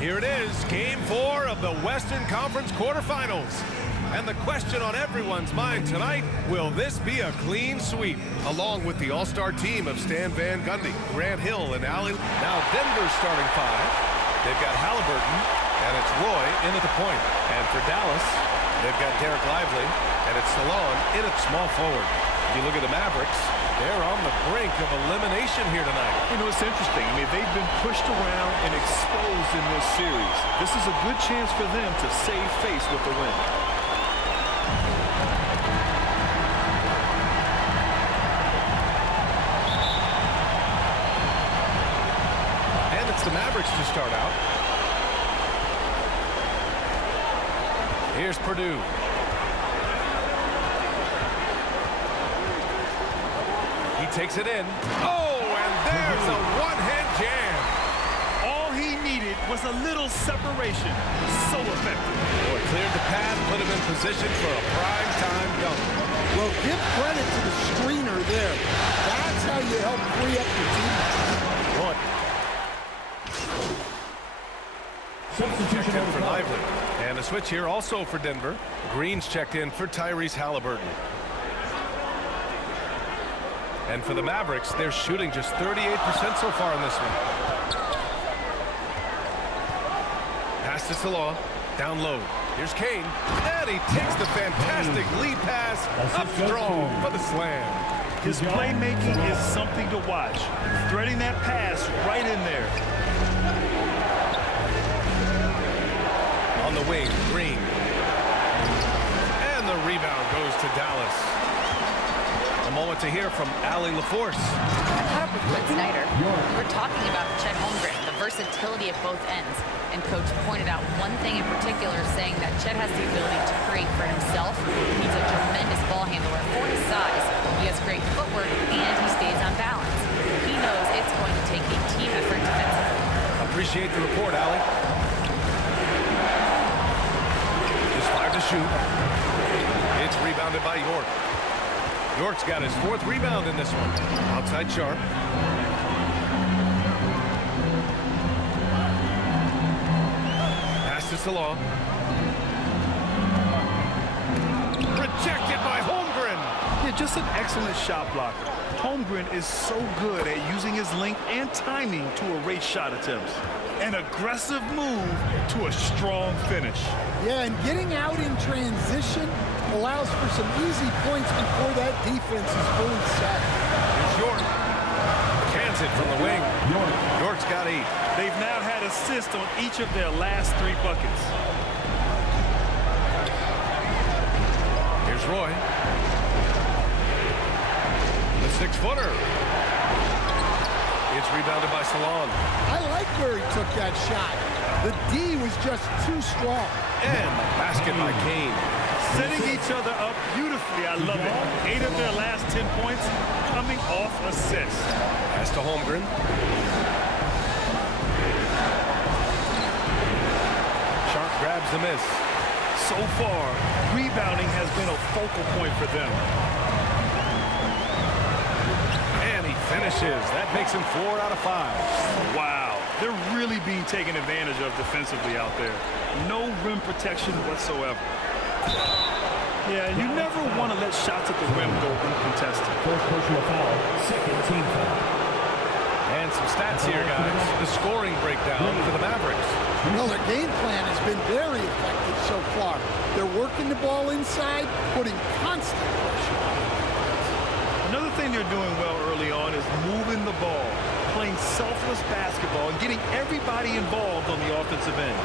Here it is, Game 4 of the Western Conference quarterfinals. And the question on everyone's mind tonight, will this be a clean sweep? Along with the all-star team of Stan Van Gundy, Grant Hill, and Allie. Now Denver's starting five. They've got Halliburton, and it's Roy in at the point. And for Dallas, they've got Derek Lively, and it's Salon in at small forward. If you look at the Mavericks, they're on the brink of elimination here tonight. You know, it's interesting. I mean, they've been pushed around and exposed in this series. This is a good chance for them to save face with the win. And it's the Mavericks to start out. Here's Purdue. He takes it in. Oh, and there's a one-hand jam. All he needed was a little separation. So effective. Boy, cleared the path, put him in position for a prime-time dunk. Well, give credit to the screener there. That's how you help free up your team. One. Substitution for Lively. And a switch here also for Denver. Green's checked in for Tyrese Halliburton. And for the Mavericks, they're shooting just 38% so far in this one. Pass to Salon. Down low. Here's Kane. And he takes the fantastic lead pass up strong for the slam. His playmaking is something to watch. Threading that pass right in there. On the wing, Green. And the rebound goes to Dallas. A moment to hear from Allie LaForce. I caught up with Quinn Snyder. We're talking about Chet Holmgren, the versatility at both ends. And Coach pointed out one thing in particular, saying that Chet has the ability to create for himself. He's a tremendous ball handler. For his size, he has great footwork, and he stays on balance. He knows it's going to take a team effort defensively. Appreciate the report, Allie. Just 5 to shoot. It's rebounded by York. York's got his 4th rebound in this one. Outside Sharp. Pass to Salon. Rejected by Holmgren. Yeah, just an excellent shot blocker. Holmgren is so good at using his length and timing to erase shot attempts. An aggressive move to a strong finish. Yeah, and getting out in transition allows for some easy points before that defense is fully set. Here's York. Cans it from the wing. York's got 8. They've now had assists on each of their last 3 buckets. Here's Roy. The 6-footer. It's rebounded by Salon. I like where he took that shot. The D was just too strong. And the basket by Kane. Setting each other up beautifully. I love it. 8 of their last 10 points coming off assists. Pass to Holmgren. Sharp grabs the miss. So far, rebounding has been a focal point for them. And he finishes. That makes him 4 out of 5. Wow. They're really being taken advantage of defensively out there. No rim protection whatsoever. Yeah, you never want to let shots at the rim go uncontested. First personal foul, 2nd team foul. And some stats here, guys. The scoring breakdown for the Mavericks. Well, their game plan has been very effective so far. They're working the ball inside, putting constant pressure on it. Another thing they're doing well early on is moving the ball, playing selfless basketball, and getting everybody involved on the offensive end.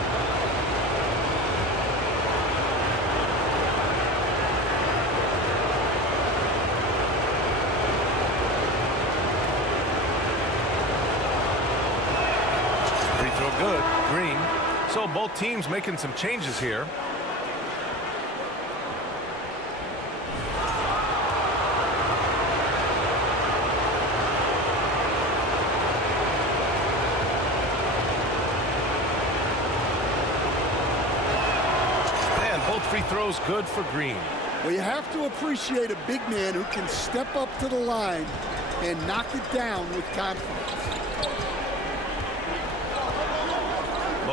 Good. Green. So both teams making some changes here. And both free throws good for Green. Well, you have to appreciate a big man who can step up to the line and knock it down with confidence.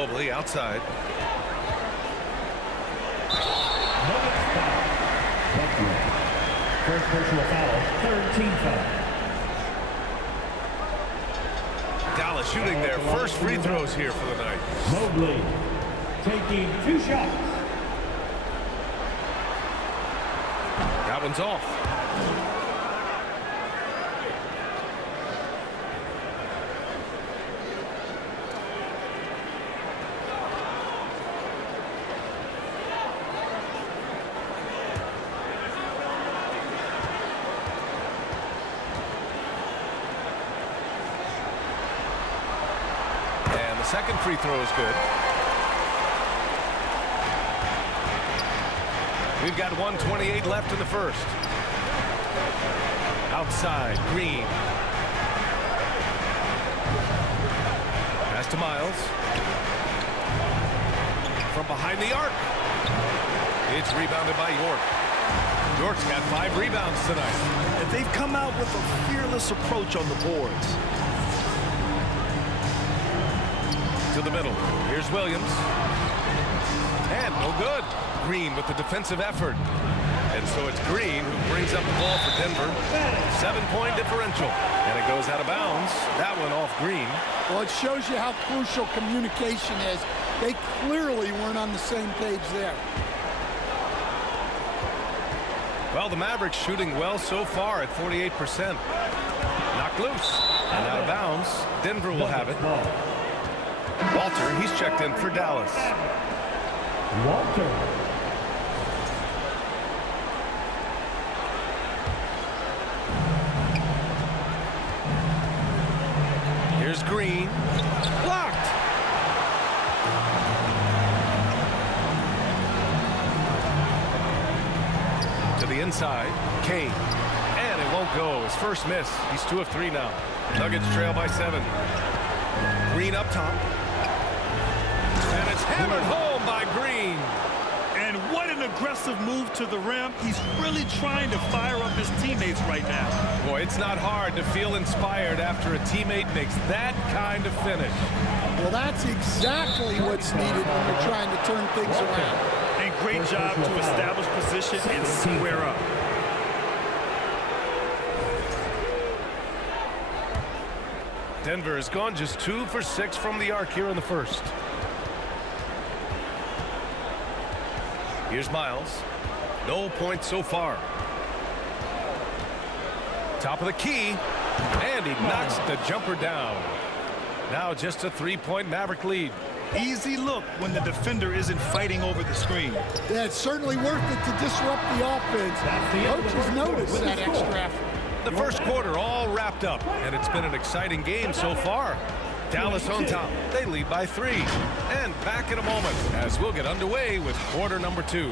Mobley outside. Nuggets foul. Buckner. First personal foul, third team foul. Dallas shooting their first free throws here for the night. Mobley taking 2 shots. That one's off. And the second free throw is good. We've got 1:28 left in the first. Outside, Green. Pass to Miles. From behind the arc. It's rebounded by York. York's got 5 rebounds tonight. And they've come out with a fearless approach on the boards. To the middle. Here's Williams. And no good. Green with the defensive effort. And so it's Green who brings up the ball for Denver. 7-point differential. And it goes out of bounds. That one off Green. Well, it shows you how crucial communication is. They clearly weren't on the same page there. Well, the Mavericks shooting well so far at 48%. Knocked loose. And out of bounds. Denver will have it. Walter, he's checked in for Dallas. Walter. Here's Green. Blocked. To the inside. Kane. And it won't go. His first miss. He's 2 of 3 now. Nuggets trail by 7. Green up top. And it's hammered home by Green. And what an aggressive move to the rim. He's really trying to fire up his teammates right now. Boy, it's not hard to feel inspired after a teammate makes that kind of finish. Well, that's exactly what's needed when you're trying to turn things around. And great job to establish position and square up. Denver has gone just 2 for 6 from the arc here in the first. Here's Miles. No points so far. Top of the key. And he knocks the jumper down. Now just a 3-point Maverick lead. Easy look when the defender isn't fighting over the screen. Yeah, it's certainly worth it to disrupt the offense. Coaches notice that extra effort. The first quarter all wrapped up, and it's been an exciting game so far. Dallas on top. They lead by 3. And back in a moment as we'll get underway with quarter number 2.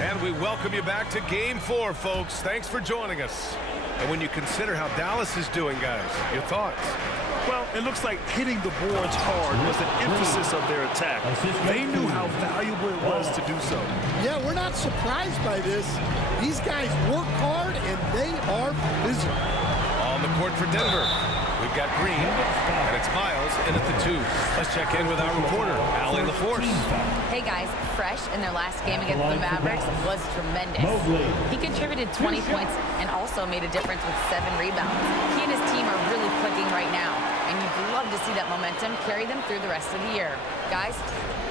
And we welcome you back to Game 4, folks. Thanks for joining us. And when you consider how Dallas is doing, guys, your thoughts? Well, it looks like hitting the boards hard was an emphasis of their attack. They knew how valuable it was to do so. Yeah, we're not surprised by this. These guys work hard, and they are physical. On the court for Denver, we've got Green, and it's Miles in at the 2. Let's check in with our reporter, Allie LaForce. Hey guys, Fresh in their last game against the Mavericks was tremendous. He contributed 20 points and also made a difference with 7 rebounds. He and his team are really clicking right now, and you'd love to see that momentum carry them through the rest of the year. Guys?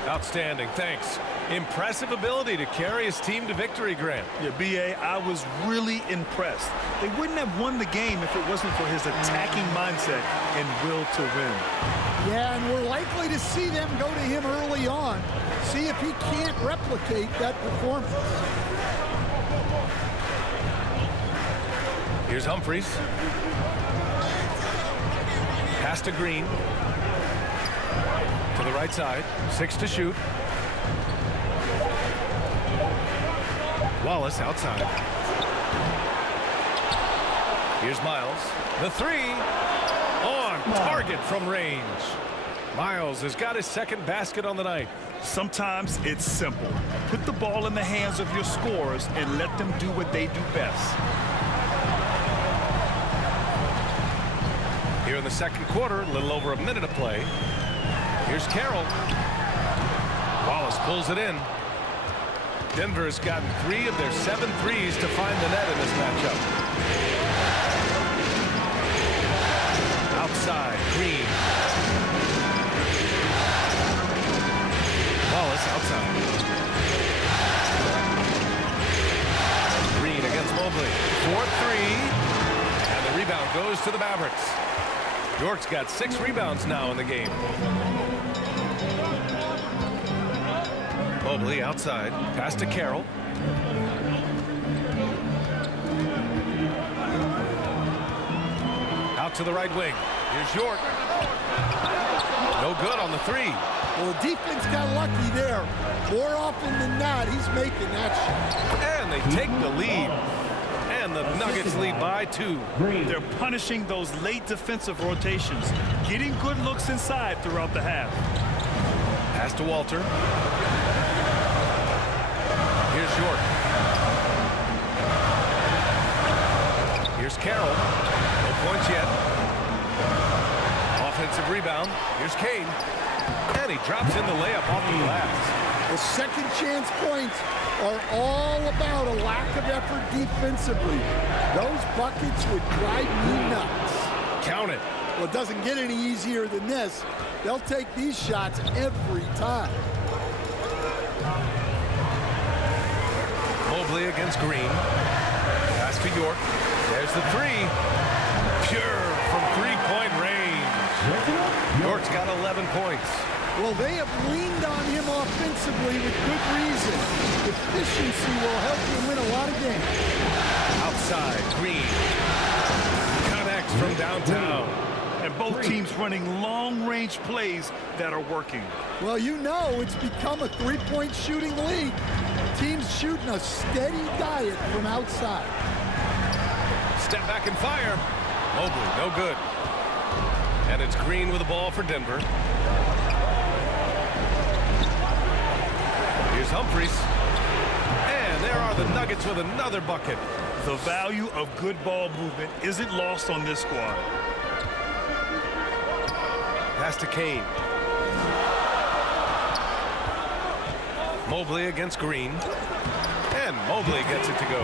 Outstanding, thanks. Impressive ability to carry his team to victory, Grant. Yeah, B.A., I was really impressed. They wouldn't have won the game if it wasn't for his attacking mindset and will to win. Yeah, and we're likely to see them go to him early on. See if he can't replicate that performance. Here's Humphries. Pass to Green. To the right side. 6 to shoot. Wallace outside. Here's Miles. The 3. On target from range. Miles has got his second basket on the night. Sometimes it's simple. Put the ball in the hands of your scorers and let them do what they do best. Here in the second quarter, a little over a minute of play. Here's Carroll. Wallace pulls it in. Denver has gotten 3 of their 7 threes to find the net in this matchup. Outside, Green. Wallace outside. Green against Mobley. 4-3. And the rebound goes to the Mavericks. York's got 6 rebounds now in the game. Mobley outside. Pass to Carroll. Out to the right wing. Here's York. No good on the 3. Well, the defense got lucky there. More often than not, he's making that shot. And they take the lead. And the Nuggets lead by 2. They're punishing those late defensive rotations, getting good looks inside throughout the half. Pass to Walter. Here's York. Here's Carroll. No points yet. Offensive rebound. Here's Kane. And he drops in the layup off the glass. The second chance points are all about a lack of effort defensively. Those buckets would drive me nuts. Count it. Well, it doesn't get any easier than this. They'll take these shots every time. Mobley against Green. Pass to York. There's the 3. Pure from 3-point range. York's got 11 points. Well, they have leaned on him offensively with good reason. Efficiency will help you win a lot of games. Outside, Green. Connects from downtown. And both teams running long-range plays that are working. Well, you know it's become a three-point shooting league. Teams shooting a steady diet from outside. Step back and fire. Mobley, no good. And it's Green with the ball for Denver. Here's Humphries. And there are the Nuggets with another bucket. The value of good ball movement isn't lost on this squad. Pass to Kane. Mobley against Green. And Mobley gets it to go.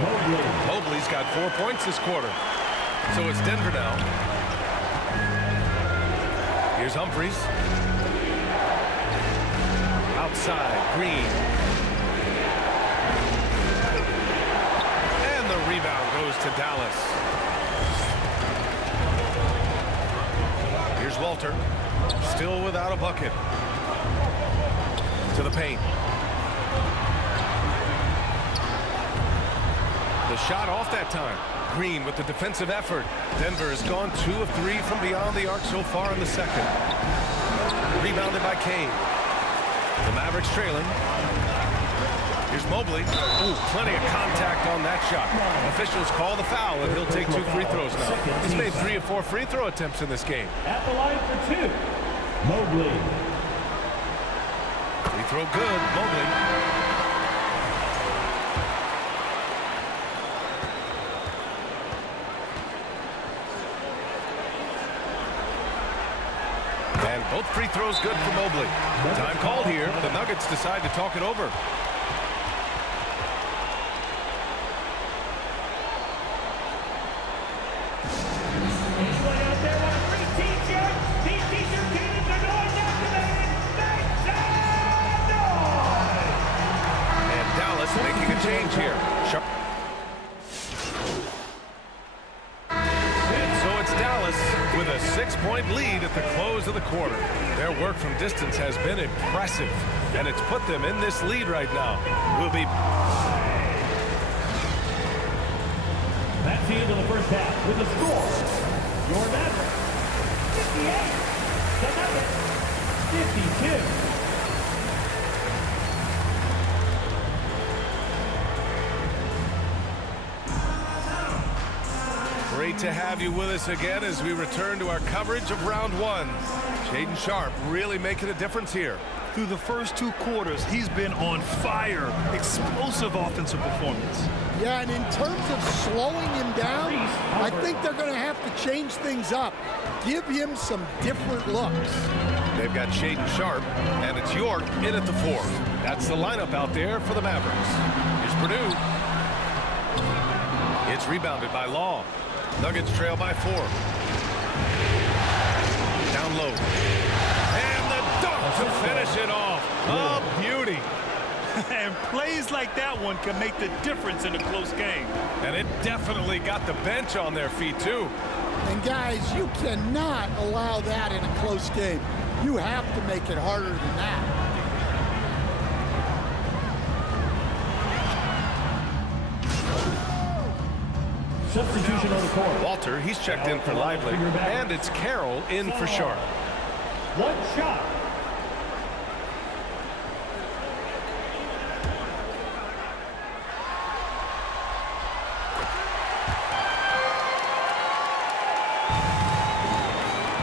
Mobley's got 4 points this quarter. So it's Denver now. Here's Humphries. Outside, Green. And the rebound goes to Dallas. Here's Walter. Still without a bucket. To the paint. The shot off that time. Green with the defensive effort. Denver has gone 2 of 3 from beyond the arc so far in the second. Rebounded by Kane. The Mavericks trailing. Here's Mobley. Ooh, plenty of contact on that shot. Officials call the foul, and he'll take 2 free throws now. He's made 3 of 4 free throw attempts in this game. At the line for 2, Mobley. Free throw good, Mobley. And both free throws good for Mobley. Time called here. The Nuggets decide to talk it over. Anyone out there want a free t-shirt? These t-shirt teams are going activated. Make some noise! And Dallas making a change here. And so it's Dallas with a 6-point lead at the close of the quarter. Their work from distance has been impressive, and it's put them in this lead right now. We'll be... That's the end of the first half with the score. Your Mavericks, 58. The Nuggets, 52. Great to have you with us again as we return to our coverage of round 1. Shaedon Sharpe really making a difference here. Through the first 2 quarters, he's been on fire. Explosive offensive performance. Yeah, and in terms of slowing him down, I think they're going to have to change things up. Give him some different looks. They've got Shaden Sharp, and it's York in at the 4. That's the lineup out there for the Mavericks. Here's Purdue. It's rebounded by Law. Nuggets trail by 4. Down low. And the dunk to finish it off. A beauty. And plays like that one can make the difference in a close game. And it definitely got the bench on their feet, too. And guys, you cannot allow that in a close game. You have to make it harder than that. Substitution on the court. Walter, he's checked in for Lively. And it's Carroll in for Sharp. 1 shot.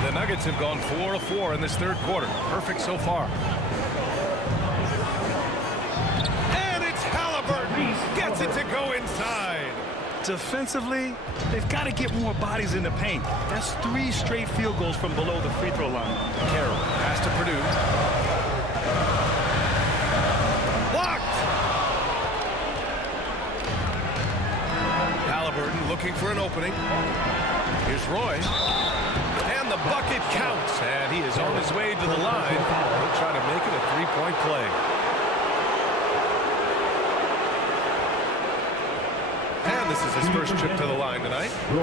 The Nuggets have gone 4 of 4 in this 3rd quarter. Perfect so far. And it's Halliburton. Gets it to go inside. Defensively, they've got to get more bodies in the paint. That's 3 straight field goals from below the free throw line. Carroll pass to Purdue. Blocked. Halliburton looking for an opening. Here's Roy. And the bucket counts. And he is on his way to the line. He'll try to make it a 3-point play. And this is his first trip to the line tonight. Roy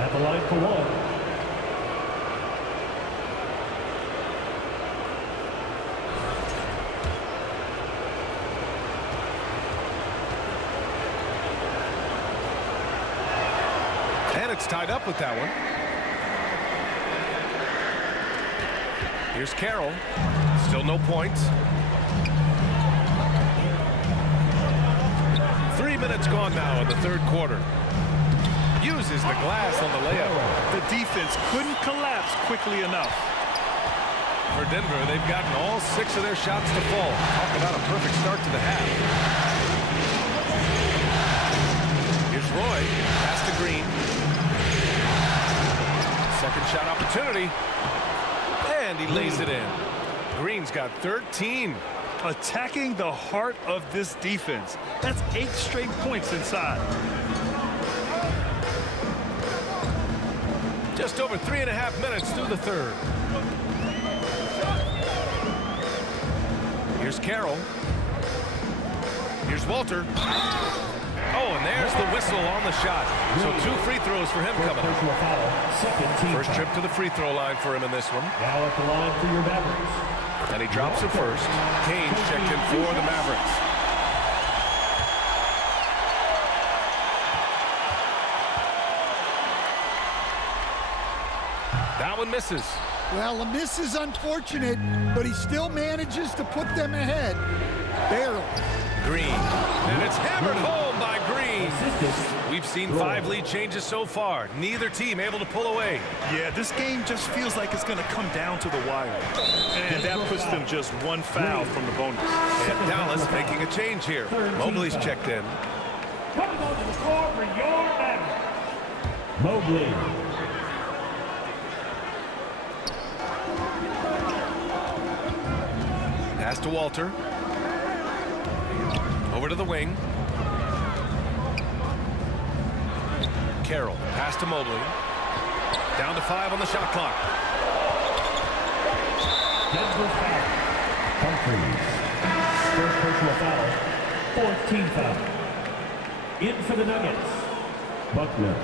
at the line for 1. And it's tied up with that one. Here's Carroll. Still no points. 3 minutes gone now in the 3rd quarter. Uses the glass on the layup. The defense couldn't collapse quickly enough. For Denver, they've gotten all 6 of their shots to fall. Talk about a perfect start to the half. Here's Roy. Pass to Green. Second shot opportunity. And he lays it in. Green's got 13. Attacking the heart of this defense. That's 8 straight points inside. Just over 3.5 minutes through the 3rd. Here's Carroll. Here's Walter. Oh, and there's the whistle on the shot. So 2 free throws for him coming up. First trip to the free throw line for him in this one. Now at the line for your Mavericks. And he drops it first. Kane's checked in for the Mavericks. That one misses. Well, the miss is unfortunate, but he still manages to put them ahead. Barely. Green. And it's hammered home by Green. We've seen 5 lead changes so far. Neither team able to pull away. Yeah, this game just feels like it's going to come down to the wire. And that puts them just 1 foul from the bonus. And Dallas making a change here. Mobley's checked in. Coming onto the floor for your Mavericks. Mobley. Pass to Walter. Over to the wing. Carroll. Pass to Mobley. Down to 5 on the shot clock. Denver foul. Humphries. First personal foul. 4th team foul. In for the Nuggets. Buckner.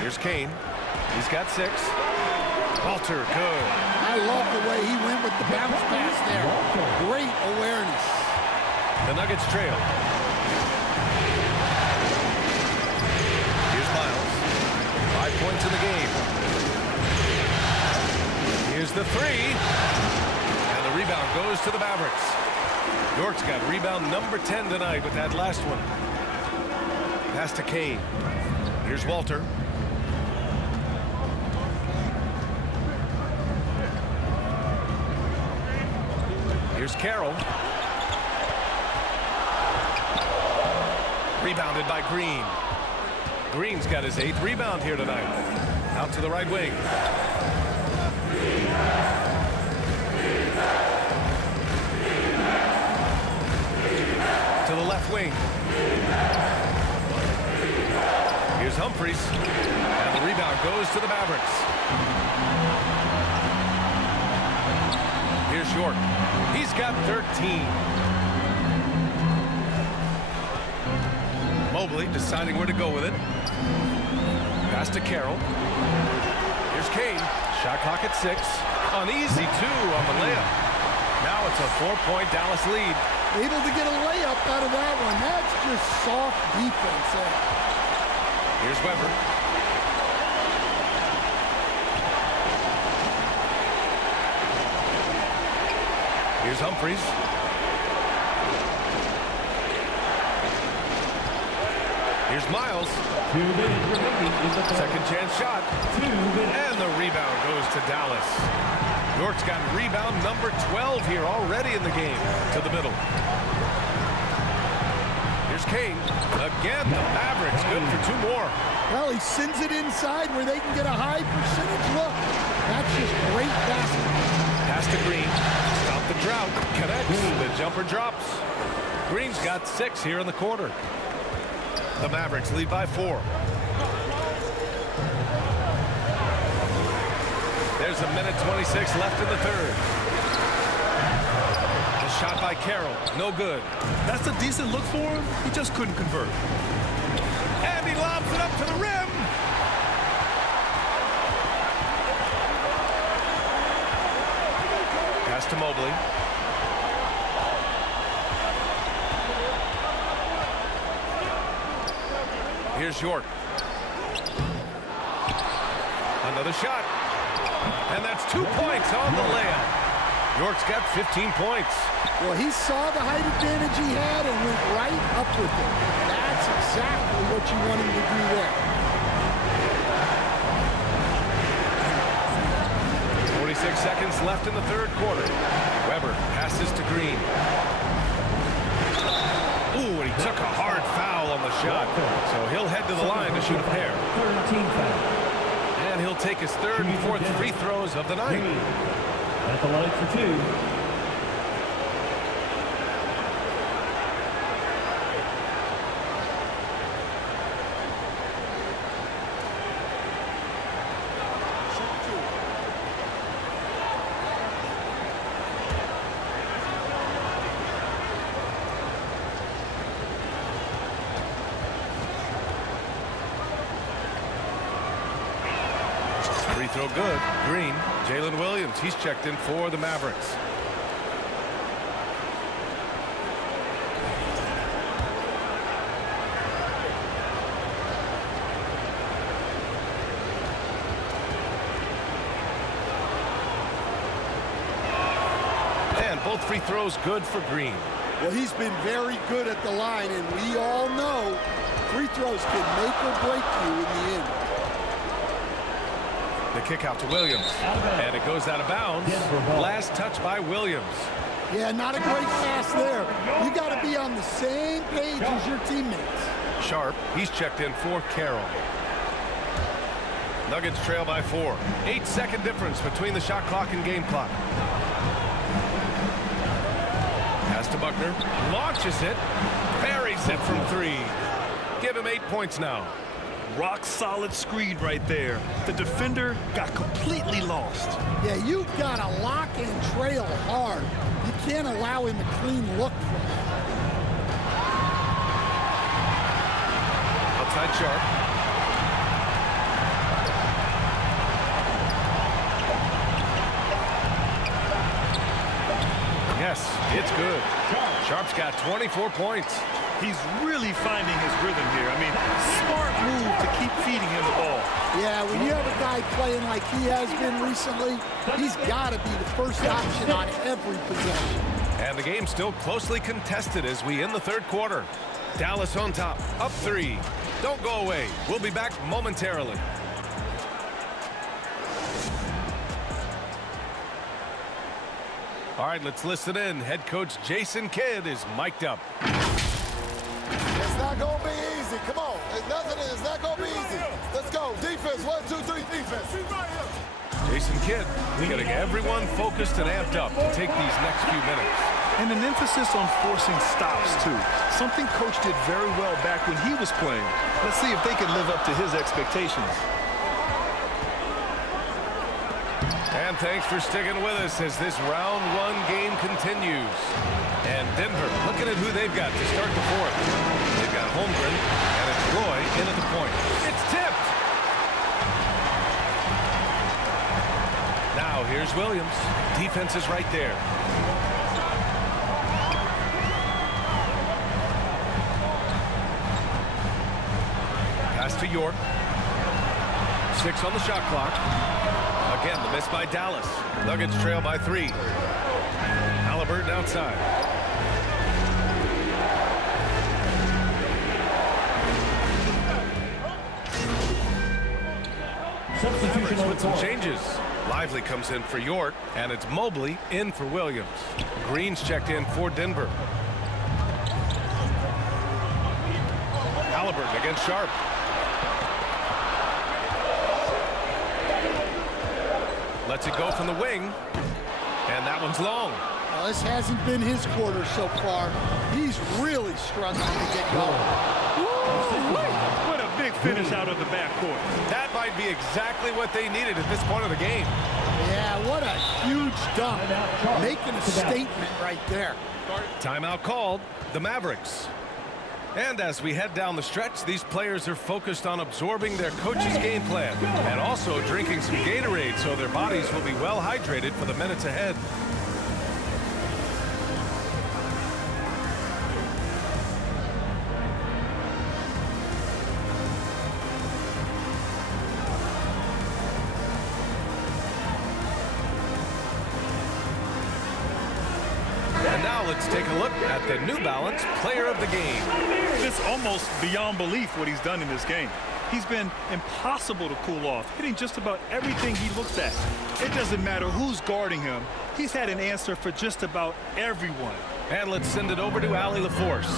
Here's Kane. He's got 6. Walter, good. I love the way he went with the bounce pass there. Great awareness. The Nuggets trail. Here's Miles. 5 points in the game. Here's the 3. And the rebound goes to the Mavericks. York's got rebound number 10 tonight with that last one. Pass to Kane. Here's Walter. Here's Carroll. Rebounded by Green. Green's got his 8th rebound here tonight. Out to the right wing. To the left wing. Here's Humphries. And the rebound goes to the Mavericks. Here's York. He's got 13. Mobley deciding where to go with it. Pass to Carroll. Here's Kane. Shot clock at 6. An easy 2 on the layup. Now it's a 4-point Dallas lead. Able to get a layup out of that one. That's just soft defense. Here's Weber. Here's Humphries. Here's Miles. 2 minutes remaining in the Second chance shot. 2 minutes. And the rebound goes to Dallas. York's got rebound number 12 here already in the game. To the middle. Here's Kane. Again, the Mavericks good for 2 more. Well, he sends it inside where they can get a high percentage look. That's just great basketball. Pass to Green. Stop the drought. Connects. The jumper drops. Green's got 6 here in the quarter. The Mavericks lead by 4. There's a minute 26 left in the third. The shot by Carroll. No good. That's a decent look for him. He just couldn't convert. And he lobs it up to the rim. Pass to Mobley. Here's York. Another shot. And that's 2 points on the layup. York's got 15 points. Well, he saw the height advantage he had and went right up with it. That's exactly what you want him to do there. 46 seconds left in the third quarter. Weber passes to Green. Ooh, and he took a hard foul on the shot. So he'll head to the line to shoot a pair. 13 foul. And he'll take his 3rd and 4th free throws of the night. At the line for 2. Free throw good. Green. Jalen Williams. He's checked in for the Mavericks. And both free throws good for Green. Well, he's been very good at the line, and we all know free throws can make or break you in the end. The kick out to Williams. And it goes out of bounds. Last touch by Williams. Yeah, not a great pass there. You got to be on the same page as your teammates. Sharp. He's checked in for Carroll. Nuggets trail by 4. 8-second difference between the shot clock and game clock. Pass to Buckner. Launches it. Buries it from 3. Give him 8 points now. Rock solid screen right there. The defender got completely lost. Yeah, you've got to lock and trail hard. You can't allow him a clean look from it. Outside Sharp. Yes, it's good. Sharp's got 24 points. He's really finding his rhythm here. I mean, smart move to keep feeding him the ball. Yeah, when you have a guy playing like he has been recently, he's got to be the first option on every possession. And the game's still closely contested as we end the third quarter. Dallas on top, up 3. Don't go away. We'll be back momentarily. All right, let's listen in. Head coach Jason Kidd is mic'd up. It's not going to be easy. Come on. It's not going to be easy. Let's go. Defense. 1, 2, 3. Defense. Jason Kidd getting everyone focused and amped up to take these next few minutes. And an emphasis on forcing stops, too. Something Coach did very well back when he was playing. Let's see if they can live up to his expectations. And thanks for sticking with us as this round one game continues. And Denver looking at who they've got to start the fourth. They've got Holmgren, and it's Roy in at the point. It's tipped. Now here's Williams. Defense is right there. Pass to York. 6 on the shot clock. Again, the miss by Dallas. Nuggets trail by 3. Halliburton outside. Mavericks with some changes. Lively comes in for York, and it's Mobley in for Williams. Green's checked in for Denver. Halliburton against Sharp. Lets it go from the wing, and that one's long. Well, this hasn't been his quarter so far. He's really struggling to get going. What a big finish out of the backcourt. That might be exactly what they needed at this point of the game. Yeah, what a huge dunk. Making a statement right there. Timeout called, the Mavericks. And as we head down the stretch, these players are focused on absorbing their coach's game plan and also drinking some Gatorade so their bodies will be well hydrated for the minutes ahead. And now let's take a look at the New Balance Player of the Game. It's almost beyond belief what he's done in this game. He's been impossible to cool off, hitting just about everything he looks at. It doesn't matter who's guarding him. He's had an answer for just about everyone. And let's send it over to Allie LaForce.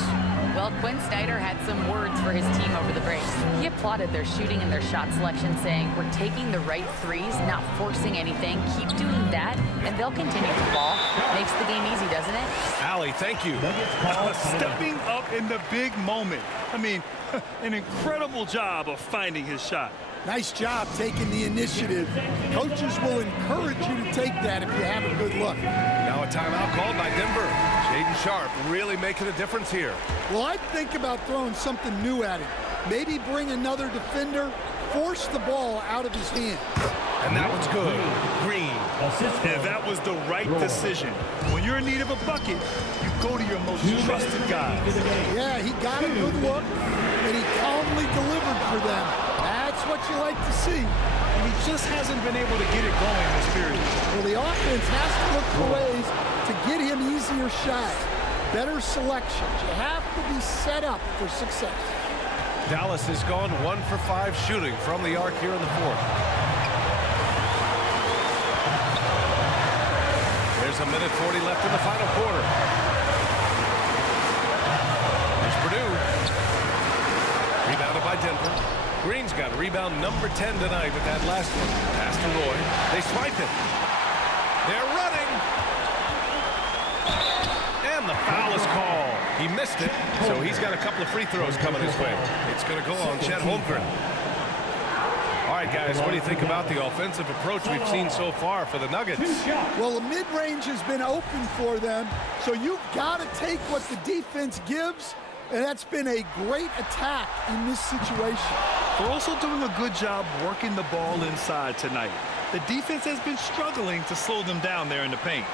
Well, Quinn Snyder had some words for his team over the break. He applauded their shooting and their shot selection, saying, "We're taking the right threes, not forcing anything. Keep doing that, and they'll continue to ball." Makes the game easy, doesn't it? Allie, thank you. Stepping up in the big moment. I mean, an incredible job of finding his shot. Nice job taking the initiative. Coaches will encourage you to take that if you have a good look. Now a timeout called by Denver. Shaedon Sharpe really making a difference here. Well, I'd think about throwing something new at him. Maybe bring another defender, force the ball out of his hand. And that one's good. Green. And that was the right decision. When you're in need of a bucket, you go to your most trusted guys. Yeah, he got a good look, and he calmly delivered for them. That's what you like to see. And he just hasn't been able to get it going this period. Well, the offense has to look for ways to get him easier shots, better selections. You have to be set up for success. Dallas has gone 1 for 5 shooting from the arc here in the fourth. There's a minute 40 left in the final quarter. Here's Purdue. Rebounded by Denver. Green's got rebound number 10 tonight with that last one. Pass to Roy. They swipe it. They're running. And the foul is called. He missed it, so he's got a couple of free throws coming his way. It's going to go on Chet Holmgren. All right, guys, what do you think about the offensive approach we've seen so far for the Nuggets? Well, the mid-range has been open for them, so you've got to take what the defense gives, and that's been a great attack in this situation. They're also doing a good job working the ball inside tonight. The defense has been struggling to slow them down there in the paint.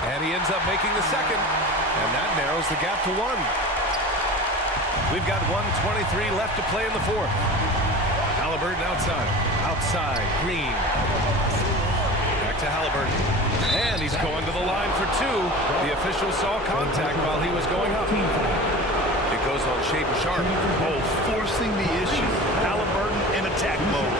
And he ends up making the second, and that narrows the gap to 1. We've got 1:23 left to play in the fourth. Halliburton outside. Outside. Green. Back to Halliburton. And he's going to the line for two. The official saw contact while he was going up. It goes on Shaedon Sharpe. Oh, forcing the issue. Halliburton in attack mode.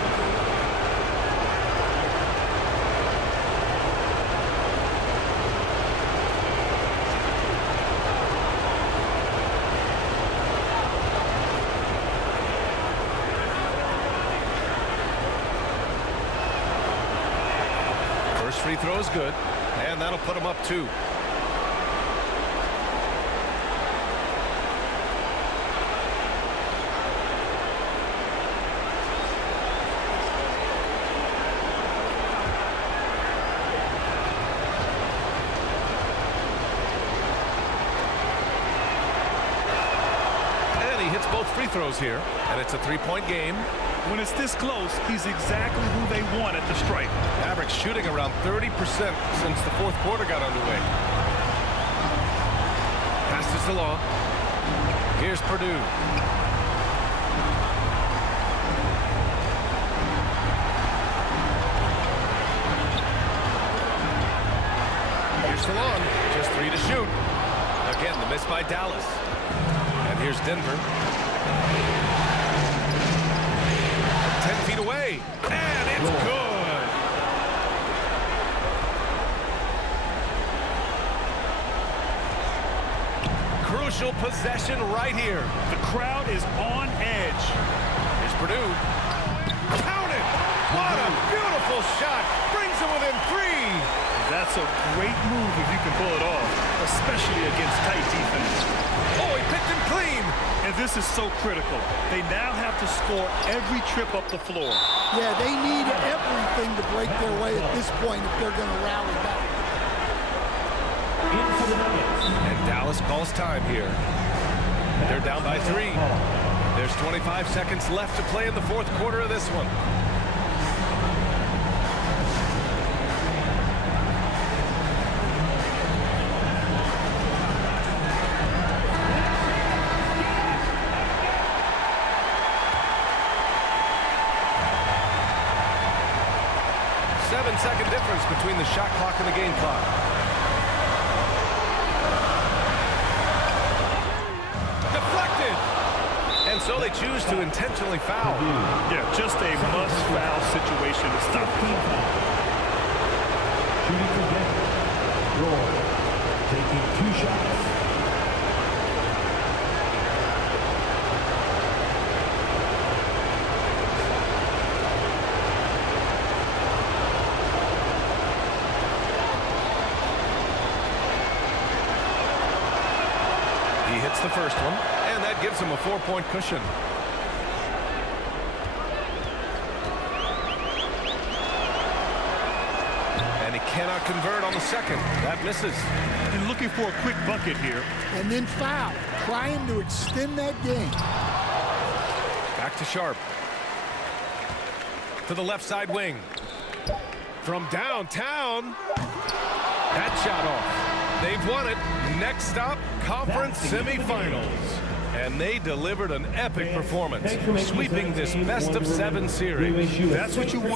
First free throw is good, and that'll put him up 2. And he hits both free throws here, and it's a 3-point game. When it's this close, he's exactly who they want at the stripe. Mavericks shooting around 30% since the fourth quarter got underway. Passes along. Here's Purdue. Here's Salon. Just 3 to shoot. Again, the miss by Dallas. And here's Denver. 10 feet away, and it's good. Crucial possession right here. The crowd is on edge. Here's Purdue. Count it! What a beautiful shot! Brings him within 3. That's a great move if you can pull it off, especially against tight defense. Oh, he picked him clean. And this is so critical. They now have to score every trip up the floor. Yeah, they need everything to break their way at this point if they're going to rally back. In for the Nuggets. And Dallas calls time here. They're down by 3. There's 25 seconds left to play in the fourth quarter of this one. Seven-second difference between the shot clock and the game clock. Deflected! And so they choose to intentionally foul. Yeah, just a must-foul situation to stop Team it. foul. Shooting for Denver. Roy taking 2 shots. He hits the first one, and that gives him a 4-point cushion. And he cannot convert on the second. That misses. And looking for a quick bucket here. And then foul, trying to extend that game. Back to Sharpe. To the left side wing. From downtown. That shot off. They've won it. Next stop, conference semifinals. And they delivered an epic performance, sweeping this best-of-7 series. That's what you want.